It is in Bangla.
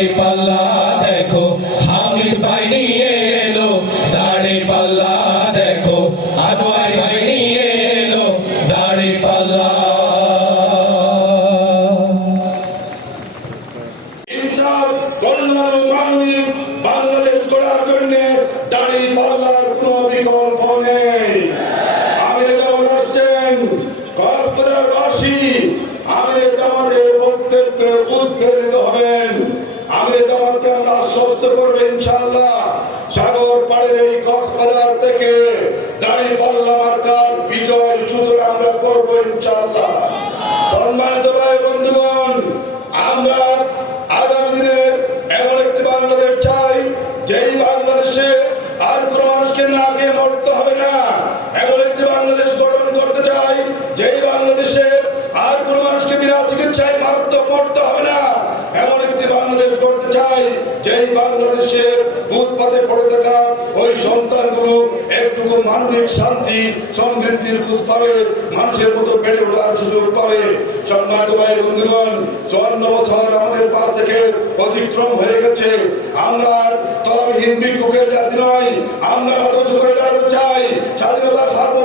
দাড়ি পাল্লা দেখো হামিদ ভাই নিয়ে এলো, দাড়ি পাল্লা দেখো আনোয়ার ভাই নিয়ে এলো, দাড়ি পাল্লা। ইনসাফ, কল্যাণ ও মানবিক বাংলাদেশ গড়ার জন্য দাড়ি পাল্লার কোনো বিকল্প নেই। আমিরে জামাত আসছেন, কক্সবাজারবাসী আমিরে জামাতের বক্তব্যে উদ্বেলিত হবেন। আমিরে জামাতকে আমরা আশ্বস্ত করবো ইনশাআল্লাহ, সাগর পাড়ের এই কক্সবাজার থেকে দাড়ি পাল্লা মার্কার বিজয় সূচনা আমরা করবো ইনশাআল্লাহ। সম্মানিত ভাই বন্ধুগণ, আমরা আগামী দিনের এমন একটি বাংলাদেশ চাই যেই বাংলাদেশে আর কোনো মানুষকে না খেয়ে মরতে হবে না। এমন একটি বাংলাদেশ গঠন করতে চাই যেই বাংলাদেশে আর কোনো মানুষকে বিনা চিকিৎসায় মারাত্মক মরতে হবে না। এমন একটি বাংলাদেশ করতে চাই যেই বাংলাদেশে ফুটপাতে পড়ে থাকা ওই সন্তানগুলো একটুকু মানবিক শান্তি সমৃদ্ধির খোঁজ পাবে, মানুষের মতো বেড়ে ওঠার সুযোগ পাবে। সম্মানিত ভাই বন্ধুগণ, 54 বছর আমাদের পাশ থেকে অতিক্রম হয়ে গেছে। আমরা আর তলাবিহীন ভিক্ষুকের জাতি নয়, আমরা মাথা উঁচু করে দাঁড়াতে চাই, স্বাধীনতা সার্ব